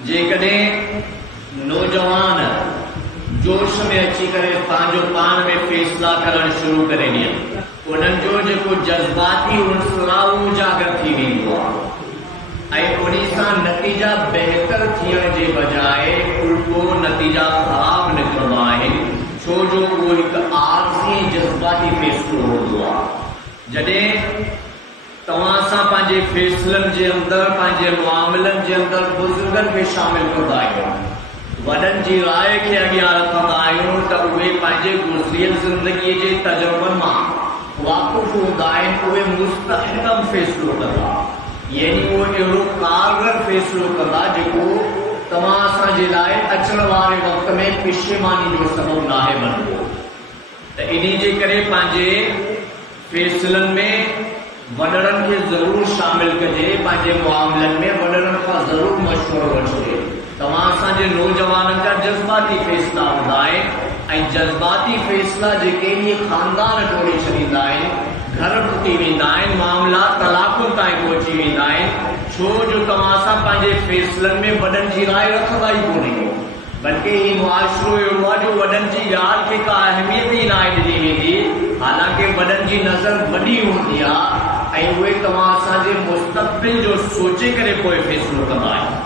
जेकॾहिं नौजवान जोश में अची करे पंहिंजो पाण में फैसला करण शुरू करे ॾियनि, उन्हनि जो जेको जज़्बाती उणसर आहे उहो उजागर थी वेंदो आहे ऐं उन सां नतीजा बहितर थियण जे बजाए उल्टो नतीजा ख़राब निकिरंदा आहिनि, छो जो उहो हिकु आरज़ी जज़्बाती फ़ैसिलो हूंदो आहे। जॾहिं तव्हां सां पंहिंजे फ़ैसिलनि जे अंदरि, पंहिंजे मुआमलनि जे अंदरि बुज़ुर्गनि खे शामिल कंदा आहियूं, वॾनि जी राय खे अॻियां रखंदा आहियूं, त उहे पंहिंजे गुज़िरियल ज़िंदगीअ जे तजुर्बनि मां वाक़ुफ़ हूंदा आहिनि, उहे मुस्तहकम फ़ैसिलो कंदा, यानी उहो अहिड़ो कारगर फ़ैसिलो कंदा जेको तव्हां असांजे लाइ अचण वारे वक़्त में पिशेमानी जो सबबु नाहे बणंदो। त इन जे करे पंहिंजे फ़ैसिलनि में वॾड़नि खे ज़रूरु शामिल कजे, पंहिंजे मुआमलनि में वॾड़नि खां ज़रूरु मशवरो वठिजे। तव्हां असांजे नौजवाननि जा जज़्बाती फ़ैसिला हूंदा आहिनि ऐं जज़्बाती फ़ैसिला जेके इहे ख़ानदान टोड़े छॾींदा आहिनि, घर टुटी वेंदा आहिनि, मामला तलाकुनि ताईं पहुची वेंदा आहिनि, छो जो तव्हां सां पंहिंजे फ़ैसिलनि में वॾनि जी राय रखंदा ई कोन्हे, बल्कि ही मुआशिरो अहिड़ो आहे जो वॾनि जी ॻाल्हि खे का अहमियत ई नाहे ॾिनी वेंदी, हालांकि वॾनि जी नज़र वॾी हूंदी आहे ऐं उहे तव्हां असांजे मुस्तक़बिल जो सोचे करे पोइ फ़ैसिलो कंदा आहिनि।